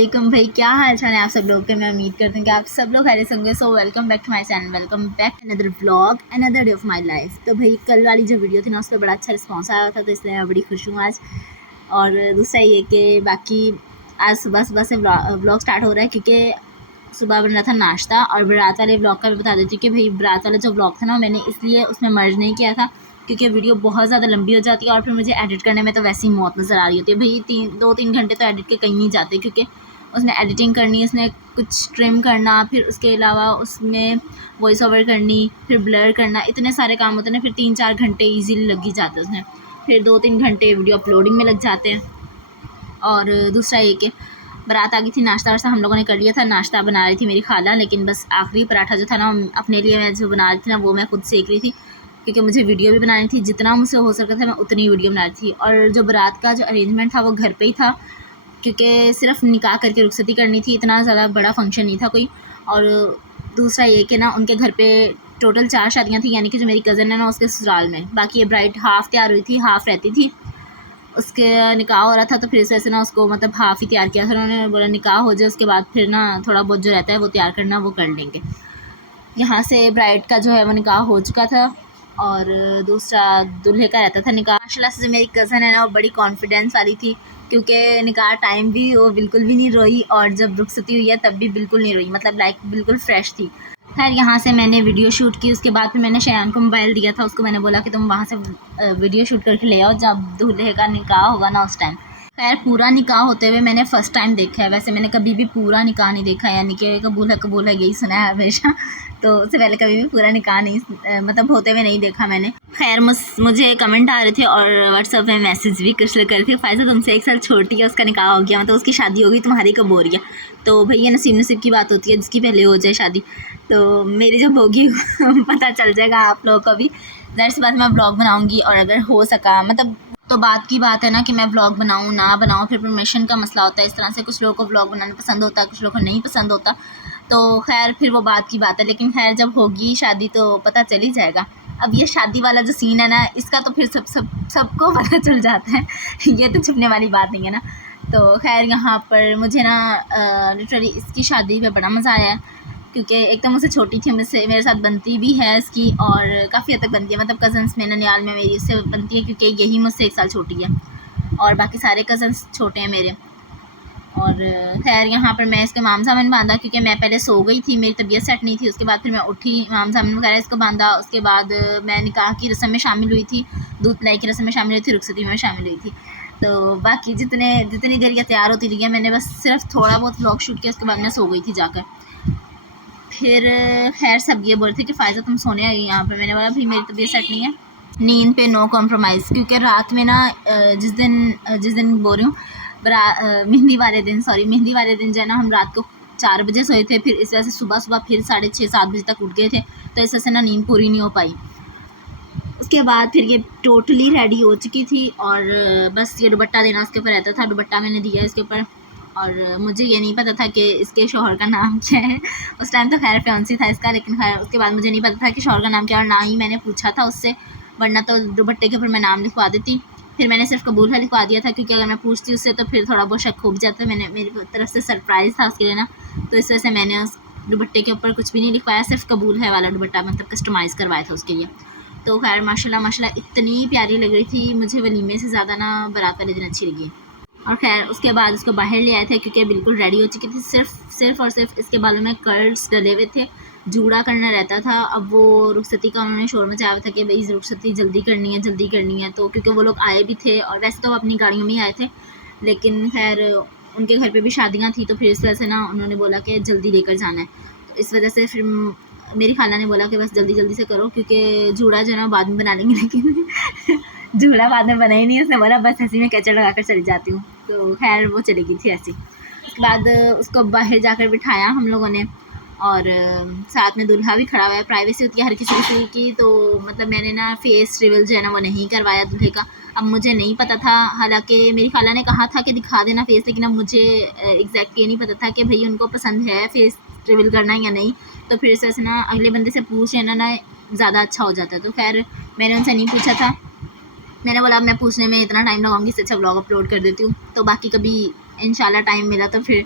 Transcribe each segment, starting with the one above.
वालेकुम भाई, क्या हाल चाल है आप सब लोग के। मैं उम्मीद करती हूँ कि आप सब लोग खैरियत से होंगे। So welcome back to my channel, welcome back another vlog, another day of my life. तो भाई कल वाली जो वीडियो थी ना, उस पर बड़ा अच्छा रिस्पॉन्स आया था, तो इसलिए मैं बड़ी खुश हूँ आज। और दूसरा ये कि बाकी आज सुबह सुबह से व्लॉग स्टार्ट हो रहा है, क्योंकि सुबह बन रहा था नाश्ता। और बारात वाले व्लॉग का भी बता देती हूँ कि भाई बारात वाला जो व्लॉग था ना, मैंने इसलिए उसमें मर्ज नहीं किया था क्योंकि वीडियो बहुत ज़्यादा लंबी हो जाती है और फिर मुझे एडिट करने में तो वैसे ही मौत नज़र आ रही होती है। भाई 2-3 घंटे तो एडिट के कहीं नहीं जाते, क्योंकि उसमें एडिटिंग करनी, उसमें कुछ ट्रिम करना, फिर उसके अलावा उसमें वॉइस ओवर करनी, फिर ब्लर करना, इतने सारे काम होते हैं ना। फिर 3-4 घंटे ईजीली लग ही जाते हैं उसमें। फिर 2-3 घंटे वीडियो अपलोडिंग में लग जाते हैं। और दूसरा ये कि बारात आ गई थी, नाश्ता वाश्ता हम लोगों ने कर लिया था। नाश्ता बना रही थी मेरी खाला, लेकिन बस आखिरी पराठा जो था ना अपने लिए मैं जो बना रही थी ना, वो मैं खुद सेक रही थी, क्योंकि मुझे वीडियो भी बनानी थी। जितना मुझसे हो सकता था मैं उतनी वीडियो बना रही थी। और जो बारात का जो अरेंजमेंट था वो घर पे ही था, क्योंकि सिर्फ निकाह करके रुखसती करनी थी, इतना ज़्यादा बड़ा फंक्शन नहीं था कोई। और दूसरा ये कि ना उनके घर पे टोटल 4 शादियाँ थी, यानी कि जो मेरी कज़न है ना उसके ससुराल में। बाकी ये ब्राइड हाफ़ तैयार हुई थी, हाफ़ रहती थी। उसके निकाह हो रहा था, तो फिर इस वजह से ना उसको मतलब हाफ़ ही तैयार किया था उन्होंने। बोला निकाह हो जाए उसके बाद फिर ना थोड़ा बहुत जो रहता है वो तैयार करना वो कर लेंगे। यहाँ से ब्राइड का जो है वो निकाह हो चुका था और दूसरा दूल्हे का रहता था निकाह। माशाल्लाह से जो मेरी कज़न है ना वो बड़ी कॉन्फिडेंस वाली थी, क्योंकि निकाह टाइम भी वो बिल्कुल भी नहीं रोई और जब रुखसती हुई है तब भी बिल्कुल नहीं रोई, मतलब लाइक बिल्कुल फ्रेश थी। खैर यहाँ से मैंने वीडियो शूट की, उसके बाद फिर मैंने शयान को मोबाइल दिया था, उसको मैंने बोला कि तुम वहाँ से वीडियो शूट करके ले आओ जब दूल्हे का निकाह होगा ना उस टाइम। खैर पूरा निकाह होते हुए मैंने फ़र्स्ट टाइम देखा है, वैसे मैंने कभी भी पूरा निकाह नहीं देखा, यानी कि कबूल है यही सुना है हमेशा। तो उससे पहले कभी भी पूरा निकाह नहीं मतलब होते हुए नहीं देखा मैंने। खैर मुझे कमेंट आ रहे थे और व्हाट्सअप में मैसेज भी कुछ लोग कर रहे थे, फ़ायदा तुमसे 1 साल छोटी है, उसका निकाह हो गया, मतलब उसकी शादी होगी, तुम्हारी कब हो रही है। तो भैया नसीब की बात होती है, जिसकी पहले हो जाए शादी। तो मेरी जब होगी पता चल जाएगा आप लोगों को भी। ज़ाहिर सी बात मैं ब्लॉग बनाऊँगी, और अगर हो सका मतलब तो बात की बात है ना कि मैं व्लॉग बनाऊँ ना बनाऊँ, फिर प्रमोशन का मसला होता है। इस तरह से कुछ लोगों को व्लॉग बनाना पसंद होता है, कुछ लोगों को नहीं पसंद होता। तो खैर फिर वो बात की बात है, लेकिन खैर जब होगी शादी तो पता चल ही जाएगा। अब ये शादी वाला जो सीन है ना, इसका तो फिर सबको पता चल जाता है ये तो छुपने वाली बात नहीं है ना। तो खैर यहाँ पर मुझे ना लिटरली इसकी शादी पे बड़ा मज़ा आया है, क्योंकि एक तो मुझसे छोटी थी, मुझसे मेरे साथ बनती भी है इसकी, और काफ़ी हद तक बनती है, मतलब कज़न्स में ननियाल में मेरी उससे बनती है, क्योंकि यही मुझसे 1 साल छोटी है और बाकी सारे कज़न्स छोटे हैं मेरे। और खैर यहाँ पर मैं इसको इमाम सामन बांधा, क्योंकि मैं पहले सो गई थी, मेरी तबीयत सेट नहीं थी। उसके बाद फिर मैं उठी, इमाम सामन वगैरह इसको बांधा। उसके बाद मैं निकाह की रस्म में शामिल हुई थी, दूध पिलाई की रस्म में शामिल हुई थी, रुखसती में शामिल हुई थी। तो बाकी जितनी देर ये तैयार होती रही है, मैंने बस सिर्फ थोड़ा बहुत व्लॉग शूट किया, उसके बाद मैं सो गई थी जाकर। फिर खैर सब ये बोल रहे थे कि फ़ायदा तुम सोने आई यहाँ पर। मैंने बोला भाई मेरी तबीयत सेट नहीं है, नींद पे नो कॉम्प्रोमाइज़। क्योंकि रात में ना जिस दिन बोल रही हूँ मेहंदी वाले दिन जो है ना, हम रात को 4 बजे सोए थे, फिर इस वजह से सुबह फिर 6:30-7 बजे तक उठ गए थे, तो इस वजह से ना नींद पूरी नहीं हो पाई। उसके बाद फिर ये टोटली रेडी हो चुकी थी और बस ये दुपट्टा देना उसके ऊपर रहता था। दुपट्टा मैंने दिया इसके ऊपर, और मुझे ये नहीं पता था कि इसके शौहर का नाम क्या है। उस टाइम तो खैर फियांसी था इसका, लेकिन खैर उसके बाद मुझे नहीं पता था कि शौहर का नाम क्या है, और ना ही मैंने पूछा था उससे, वरना तो दुपट्टे के ऊपर मैं नाम लिखवा देती। फिर मैंने सिर्फ कबूल है लिखवा दिया था, क्योंकि अगर मैं पूछती उससे तो फिर थोड़ा बहुत शक हो जाता। मेरी तरफ से सरप्राइज़ था उसके लिए ना, तो इस वजह से मैंने उस दुपट्टे के ऊपर कुछ भी नहीं लिखवाया, सिर्फ कबूल है वाला दुपट्टा मतलब कस्टमाइज़ करवाया था उसके लिए। तो खैर माशाल्लाह इतनी प्यारी लग रही थी, मुझे वलीमे से ज़्यादा ना बारात वाले दिन अच्छी लगी। और खैर उसके बाद उसको बाहर ले आए थे, क्योंकि बिल्कुल रेडी हो चुकी थी। सिर्फ और सिर्फ इसके बालों में कर्ल्स डले हुए थे, जूड़ा करना रहता था। अब वो रुखसती का उन्होंने शोर मचाया था कि भाई रुखसती जल्दी करनी है, तो क्योंकि वो लोग आए भी थे, और वैसे तो वो अपनी गाड़ियों में ही आए थे, लेकिन खैर उनके घर पे भी शादियाँ थी, तो फिर इस वजह से ना उन्होंने बोला कि जल्दी लेकर जाना है। तो इस वजह से फिर मेरी खाला ने बोला कि बस जल्दी से करो, क्योंकि जूड़ा जो है ना बाद में बना लेंगे, लेकिन जूड़ा बाद में बना ही नहीं। उसने बोला बस ऐसे ही मैं कैचड़ लगा कर चली जाती हूँ। तो खैर वो चली गई थी ऐसी। उसके बाद उसको बाहर जाकर बिठाया हम लोगों ने, और साथ में दूल्हा भी खड़ा हुआ है। प्राइवेसी होती है हर किसी की, तो मतलब मैंने ना फेस रिवील जो है ना वो नहीं करवाया दूल्हे का। अब मुझे नहीं पता था, हालांकि मेरी खाला ने कहा था कि दिखा देना फेस, लेकिन अब मुझे एग्जैक्ट ये नहीं पता था कि भाई उनको पसंद है फेस रिवील करना या नहीं। तो फिर से ना अगले बंदे से पूछ लेना ना ज़्यादा अच्छा हो जाता है। तो खैर मैंने उनसे नहीं पूछा था, मैंने बोला अब मैं पूछने में इतना टाइम लगाऊंगी, इससे अच्छा व्लॉग अपलोड कर देती हूँ। तो बाकी कभी इंशाल्लाह टाइम मिला तो फिर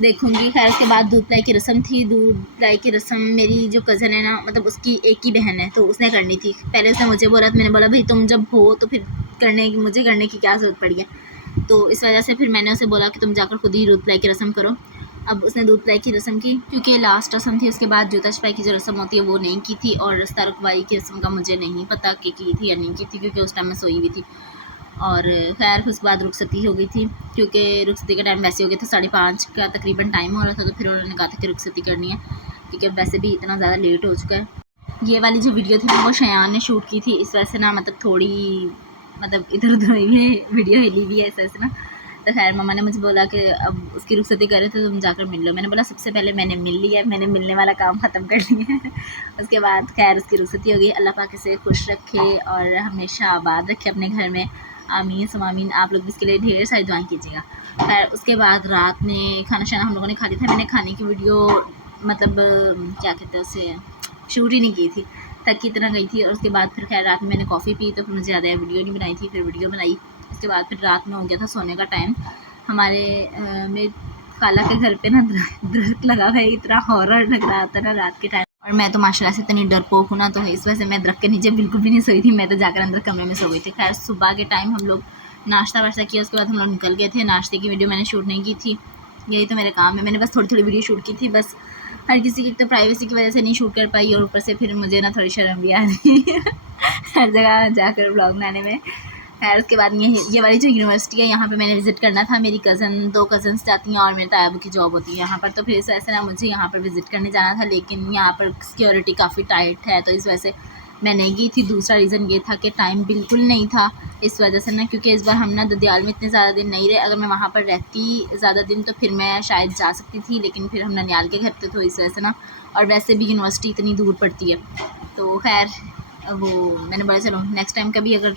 देखूंगी। खैर उसके बाद दूध पिलाई की रस्म थी। दूध पिलाई की रस्म मेरी जो कज़न है ना, मतलब उसकी एक ही बहन है, तो उसने करनी थी। पहले उसने मुझे बोला, तो मैंने बोला भाई तुम जब हो तो फिर मुझे करने की क्या ज़रूरत पड़ी है। तो इस वजह से फिर मैंने उसे बोला कि तुम जाकर खुद ही दूध पिलाई की रस्म करो। अब उसने दूध पिलाई की रस्म की, क्योंकि लास्ट रस्म थी। उसके बाद जूता छपाई की जो रस्म होती है वो नहीं की थी, और रस्ता रुकवाई की रस्म का मुझे नहीं पता कि की थी या नहीं की थी, क्योंकि उस टाइम मैं सोई हुई थी। और खैर उसके बाद रुखसती हो गई थी, क्योंकि रुखसती का टाइम वैसे हो गया था 5:30 का तकरीबन टाइम हो रहा था। तो फिर उन्होंने कहा था कि रुखसती करनी है, क्योंकि अब वैसे भी इतना ज़्यादा लेट हो चुका है। ये वाली जो वीडियो थी वो शयान ने शूट की थी, इस वजह से ना मतलब थोड़ी मतलब इधर उधर हुई है, वीडियो हिली भी है इस वजह से ना। तो खैर मम्मा ने मुझे बोला कि अब उसकी रुखसती करे तो तुम जाकर मिल लो। मैंने बोला सबसे पहले मैंने मिल लिया है, मैंने मिलने वाला काम ख़त्म कर लिया है। उसके बाद खैर उसकी रुखसती हो गई। अल्लाह पाक इसे खुश रखे और हमेशा आबाद रखे अपने घर में, आमीन समामीन। आप लोग भी इसके लिए ढेर सारी दुआएं कीजिएगा। खैर उसके बाद रात में खाना शाना हम लोगों ने खा लिया था। मैंने खाने की वीडियो मतलब क्या कहते हैं उसे, शूट ही नहीं की थी, थक की तरह गई थी। और उसके बाद फिर खैर रात में मैंने कॉफ़ी पी, तो फिर मुझे ज़्यादा वीडियो नहीं बनाई थी, फिर वीडियो बनाई। उसके बाद फिर रात में हो गया था सोने का टाइम। हमारे मेरे खाला के घर पे ना दरख्त लगा हुआ है, इतना हॉरर लग रहा था ना रात के टाइम। और मैं तो माशाल्लाह से इतनी डरपोक हूँ ना, तो इस वजह से मैं दरख्त के नीचे बिल्कुल भी नहीं सोई थी, मैं तो जाकर अंदर कमरे में सो गई थी। खैर सुबह के टाइम हम लोग नाश्ता वाश्ता किया, उसके बाद हम लोग निकल गए थे। नाश्ते की वीडियो मैंने शूट नहीं की थी, यही तो मेरे काम है। मैंने बस थोड़ी थोड़ी वीडियो शूट की थी, बस हर किसी की तो प्राइवेसी की वजह से नहीं शूट कर पाई, और ऊपर से फिर मुझे ना थोड़ी शर्म भी आ रही है हर जगह जाकर ब्लॉग बनाने में। खैर उसके बाद ये वाली जो यूनिवर्सिटी है यहाँ पे मैंने विज़िट करना था। मेरी दो कज़न्स जाती हैं और मेरे तायाबू की जॉब होती है यहाँ पर, तो फिर इस वजह से ना मुझे यहाँ पर विज़िट करने जाना था, लेकिन यहाँ पर सिक्योरिटी काफ़ी टाइट है, तो इस वजह से मैं नहीं गई थी। दूसरा रीज़न ये था कि टाइम बिल्कुल नहीं था इस वजह से ना, क्योंकि इस बार हम ना ददियाल में इतने ज़्यादा दिन नहीं रहे। अगर मैं वहाँ पर रहती ज़्यादा दिन तो फिर मैं शायद जा सकती थी, लेकिन फिर हम ननियाल के घर थे, तो इस वजह से ना, और वैसे भी यूनिवर्सिटी इतनी दूर पड़ती है। तो खैर वो मैंने बोला चलो नेक्स्ट टाइम कभी अगर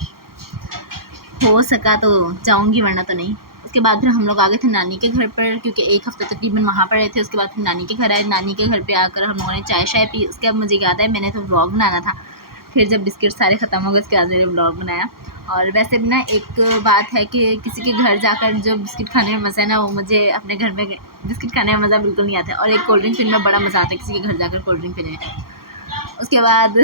हो सका तो जाऊंगी, वरना तो नहीं। उसके बाद फिर हम लोग आ गए थे नानी के घर पर, क्योंकि एक हफ्ता तकरीबन वहाँ पर रहे थे। उसके बाद फिर नानी के घर आए। नानी के घर पे आकर हम लोगों ने चाय शाय पी। उसके बाद मुझे याद है मैंने तो व्लॉग बनाना था, फिर जब बिस्किट सारे ख़त्म हो गए उसके बाद मैंने व्लॉग बनाया। और वैसे भी ना एक बात है कि किसी के घर जाकर जो बिस्किट खाने में मज़ा है ना, वो मुझे अपने घर में बिस्किट खाने में मज़ा बिल्कुल नहीं आता। और एक कोल्ड ड्रिंक पीने में बड़ा मज़ा आता है किसी के घर जाकर कोल्ड ड्रिंक पीने में। उसके बाद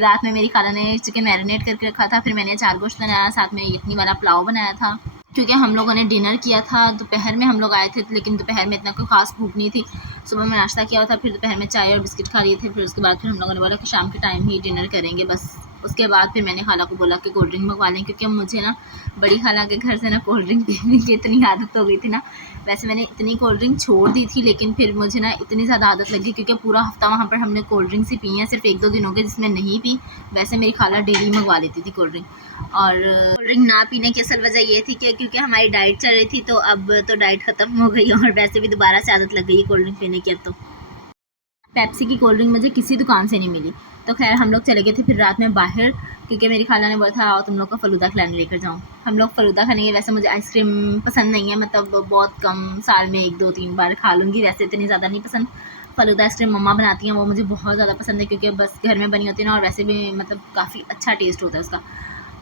रात में मेरी खाला ने चिकन मैरिनेट करके रखा था, फिर मैंने चार गोश्त बनाया, साथ में यखनी वाला पुलाव बनाया था। क्योंकि हम लोगों ने डिनर किया था, दोपहर में हम लोग आए थे, लेकिन दोपहर में इतना कोई ख़ास भूख नहीं थी। सुबह में नाश्ता किया था, फिर दोपहर में चाय और बिस्किट खा लिए थे। फिर उसके बाद फिर हम लोगों ने बोला कि शाम के टाइम ही डिनर करेंगे बस। उसके बाद फिर मैंने खाला को बोला कि कोल्ड ड्रिंक मंगवा लें, क्योंकि मुझे ना बड़ी खाला के घर से ना कोल्ड ड्रिंक पीने की इतनी आदत हो गई थी ना। वैसे मैंने इतनी कोल्ड ड्रिंक छोड़ दी थी, लेकिन फिर मुझे ना इतनी ज़्यादा आदत लगी, क्योंकि पूरा हफ्ता वहाँ पर हमने कोल्ड ड्रिंक्स ही पी हैं, सिर्फ 1-2 दिन हो गए जिसमें नहीं पी। वैसे मेरी खाला डेली मंगवा लेती थी कोल्ड ड्रिंक। और कोल्ड ड्रिंक ना पीने की असल वजह ये थी कि क्योंकि हमारी डाइट चल रही थी, तो अब तो डाइट ख़त्म हो गई और वैसे भी दोबारा से आदत लग गई है कोल्ड ड्रिंक पीने की। अब तो पेप्सी की कोल्ड ड्रिंक मुझे किसी दुकान से नहीं मिली। तो खैर हम लोग चले गए थे फिर रात में बाहर, क्योंकि मेरी खाला ने बोला था आओ तुम लोग को फ़लूदा खिलाने लेकर जाऊँ। हम लोग फ़लूदा खाने। वैसे मुझे आइसक्रीम पसंद नहीं है, मतलब बहुत कम, साल में 1-2-3 बार खा लूँगी, वैसे इतनी ज़्यादा नहीं पसंद। फ़लूदा आइसक्रीम मम्मा बनाती हैं, वो मुझे बहुत ज़्यादा पसंद है, क्योंकि बस घर में बनी होती है ना, और वैसे भी मतलब काफ़ी अच्छा टेस्ट होता है उसका।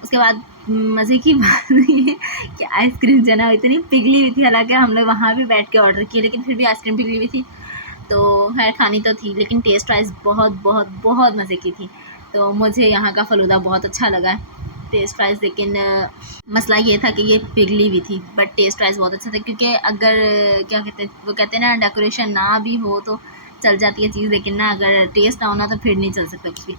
उसके बाद मज़े की बात ये है कि आइसक्रीम जो है ना इतनी पिघली हुई थी, हालाँकि हम लोग वहाँ भी बैठ के ऑर्डर किए, लेकिन फिर भी आइसक्रीम पिघली हुई थी। तो खैर खानी तो थी, लेकिन टेस्ट वाइज़ बहुत बहुत बहुत मज़े की थी। तो मुझे यहाँ का फ़लूदा बहुत अच्छा लगा टेस्ट वाइज़, लेकिन मसला ये था कि ये पिघली हुई थी, बट टेस्ट वाइज़ बहुत अच्छा था। क्योंकि अगर क्या कहते हैं, वो कहते हैं ना डेकोरेशन ना भी हो तो चल जाती है चीज़, लेकिन ना अगर टेस्ट ना हो ना तो फिर नहीं चल सकता कुछ भी।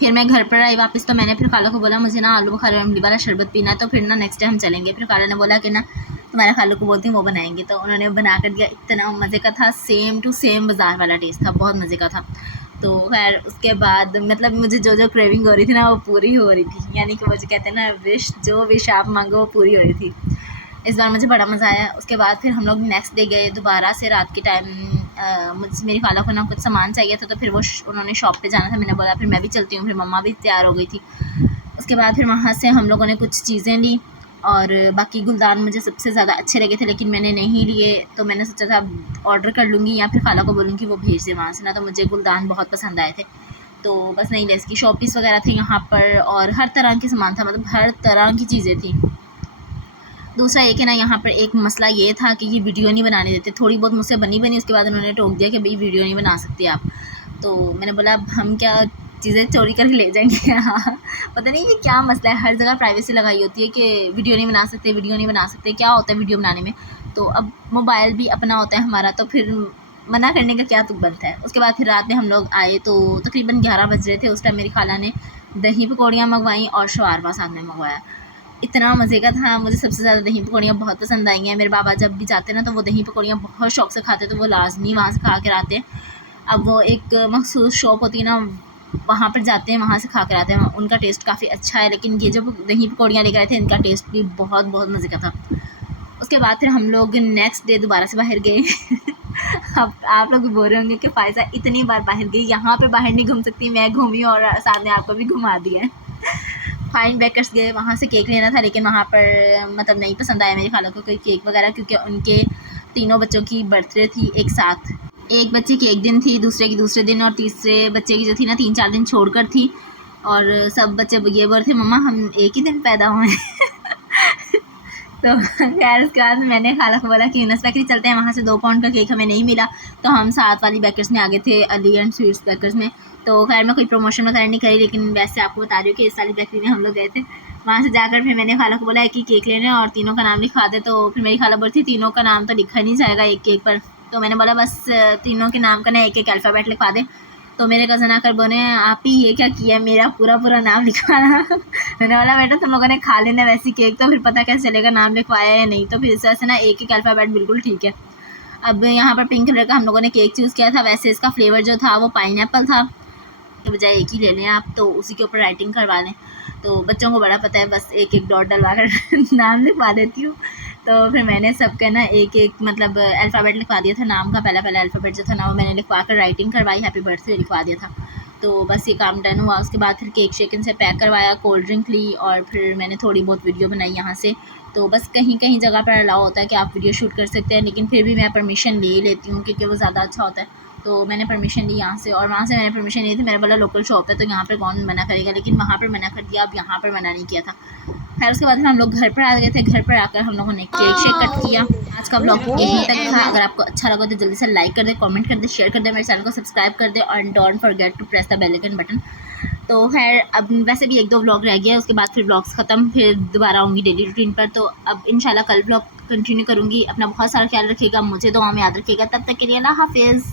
फिर मैं घर पर आई वापस, तो मैंने फिर खाला को बोला मुझे ना आलू बुखारा इमली वाला शरबत पीना है, तो फिर ना नेक्स्ट डे हम चलेंगे। फिर खाला ने बोला कि ना तुम्हारे खालू को बोलती हूँ वो बनाएंगे, तो उन्होंने बना कर दिया। इतना मज़े का था, सेम टू सेम बाज़ार वाला टेस्ट था, बहुत मज़े का था। तो खैर उसके बाद मतलब मुझे जो जो क्रेविंग हो रही थी ना वो पूरी हो रही थी, यानी कि वो जो कहते हैं ना विश, जो विश आप मांगो वो पूरी हो रही थी। इस बार मुझे बड़ा मज़ा आया। उसके बाद फिर हम लोग नेक्स्ट डे गए दोबारा से रात के टाइम। मुझे मेरी खाला को ना कुछ सामान चाहिए था, तो फिर वो उन्होंने शॉप पे जाना था, मैंने बोला फिर मैं भी चलती हूँ। फिर मम्मा भी तैयार हो गई थी। उसके बाद फिर वहाँ से हम लोगों ने कुछ चीज़ें ली, और बाकी गुलदान मुझे सबसे ज़्यादा अच्छे लगे थे, लेकिन मैंने नहीं लिए। तो मैंने सोचा था ऑर्डर कर लूँगी या फिर खाला को बोलूँगी वो भेज दे वहाँ से ना, तो मुझे गुलदान बहुत पसंद आए थे। तो बस नहीं लेस की शॉपीस वगैरह थे यहाँ पर, और हर तरह के सामान था, मतलब हर तरह की चीज़ें थी। दूसरा एक है ना, यहाँ पर एक मसला ये था कि ये वीडियो नहीं बनाने देते। थोड़ी बहुत मुझसे बनी उसके बाद उन्होंने टोक दिया कि भाई वीडियो नहीं बना सकते आप। तो मैंने बोला अब हम क्या चीज़ें चोरी करके ले जाएंगे यहाँ। पता नहीं ये क्या मसला है, हर जगह प्राइवेसी लगाई होती है कि वीडियो नहीं बना सकते, वीडियो नहीं बना सकते। क्या होता है वीडियो बनाने में? तो अब मोबाइल भी अपना होता है हमारा, तो फिर मना करने का क्या तुक बनता है। उसके बाद फिर रात में हम लोग आए तो तकरीबन 11 बज रहे थे। उस टाइम मेरी खाला ने दही पकौड़ियाँ मंगवाई और शवारमा साथ में मंगवाया। इतना मज़े का था, मुझे सबसे ज़्यादा दही पकौड़ियाँ बहुत पसंद आई हैं। मेरे बाबा जब भी जाते हैं ना तो वो दही पकौड़ियाँ बहुत शौक से खाते हैं, तो वो लाज़मी वहाँ से खा कर आते हैं। अब वो एक मखसूस शॉप होती है ना, वहाँ पर जाते हैं, वहाँ से खा कर आते हैं। उनका टेस्ट काफ़ी अच्छा है, लेकिन ये जो दही पकौड़ियाँ लेकर आए थे इनका टेस्ट भी बहुत बहुत मज़े का था। उसके बाद फिर हम लोग नेक्स्ट डे दोबारा से बाहर गए। अब आप लोग भी बोल रहे होंगे कि फ़ायज़ा इतनी बार बाहर गई, यहाँ पे बाहर नहीं घूम सकती। मैं घूमी और साथ में आपको भी घुमा दिया है। फाइन बेकर्स गए, वहाँ से केक लेना था, लेकिन वहाँ पर मतलब नहीं पसंद आया मेरी खाला को कोई केक वगैरह, क्योंकि उनके तीनों बच्चों की बर्थडे थी एक साथ। एक बच्चे की एक दिन थी, दूसरे की दूसरे दिन, और तीसरे बच्चे की जो थी ना 3-4 दिन छोड़कर थी। और सब बच्चे ये बोल रहे थे मम्मा हम एक ही दिन पैदा हुए हैं। तो खैर उसके बाद मैंने खाला को बोला कि यूनस बेकरी चलते हैं, वहाँ से 2 पाउंड का केक हमें नहीं मिला, तो हम साथ वाली बेकर्स में आ गए थे, अली एंड स्वीट्स बेकर्स में। तो खैर मैं कोई प्रमोशन वगैरह नहीं करी, लेकिन वैसे आपको बता रही हूँ कि इस वाली बेकरी में हम लोग गए थे। वहाँ से जाकर फिर मैंने खाला को बोला एक ही केक लेने और तीनों का नाम लिखवा दे। तो फिर मेरी खाला बोली थी तीनों का नाम तो लिखा नहीं जाएगा एक केक पर। तो मैंने बोला बस तीनों के नाम का ना एक एक अल्फ़ाबेट लिखवा दे। तो मेरे कज़न आकर बोले आप ही ये क्या किया, मेरा पूरा नाम लिखवाना। मैंने बोला बेटा तुम लोगों ने खा लेना वैसी केक, तो फिर पता कैसे चलेगा नाम लिखवाया या नहीं। तो फिर इस वजह से ना एक एक अल्फ़ाबेट बिल्कुल ठीक है। अब यहाँ पर पिंक कलर का हम लोगों ने केक चूज़ किया था। वैसे इसका फ्लेवर जो था वो पाइनएप्पल था, के बजाय एक ही ले लें आप, तो उसी के ऊपर राइटिंग करवा लें। तो बच्चों को बड़ा पता है, बस एक एक डॉट डलवा कर नाम लिखवा देती हूँ। तो फिर मैंने सबका ना एक एक मतलब अल्फ़ाबेट लिखवा दिया था। नाम का पहला अल्फ़ाबेट जो था ना वो मैंने लिखवा कर राइटिंग करवाई, हैप्पी बर्थडे लिखवा दिया था। तो बस ये काम डन हुआ। उसके बाद फिर केक शेक से पैक करवाया, कोल्ड ड्रिंक ली और फिर मैंने थोड़ी बहुत वीडियो बनाई यहाँ से। तो बस कहीं कहीं जगह पर अलाउ होता है कि आप वीडियो शूट कर सकते हैं, लेकिन फिर भी मैं परमिशन ले लेती हूँ क्योंकि वो ज़्यादा अच्छा होता है। तो मैंने परमिशन ली यहाँ से, और वहाँ से मैंने परमिशन ली थी। मैंने बोला लोकल शॉप है तो यहाँ पर कौन मना करेगा, लेकिन वहाँ पर मना कर दिया, अब यहाँ पर मना नहीं किया था। खैर उसके बाद हम लोग घर पर आ गए थे। घर पर आकर हम लोगों ने केक शेक कट किया। आज का ब्लॉग यहीं तक था। अगर आपको अच्छा लगा तो जल्दी से लाइक कर दे, कमेंट कर दे, शेयर कर दे, मेरे चैनल को सब्सक्राइब कर दे और don't forget to press the bell icon button. तो खैर अब वैसे भी 1-2 व्लॉग रह गया, उसके बाद फिर व्लॉग्स ख़त्म, फिर दोबारा आऊँगी डेली रूटीन पर। तो अब इंशाल्लाह कल व्लॉग कंटिन्यू करूँगी। अपना बहुत सारा ख्याल रखिएगा, मुझे दुआ में याद रखिएगा। तब तक के लिए अल्लाह हाफ़िज़।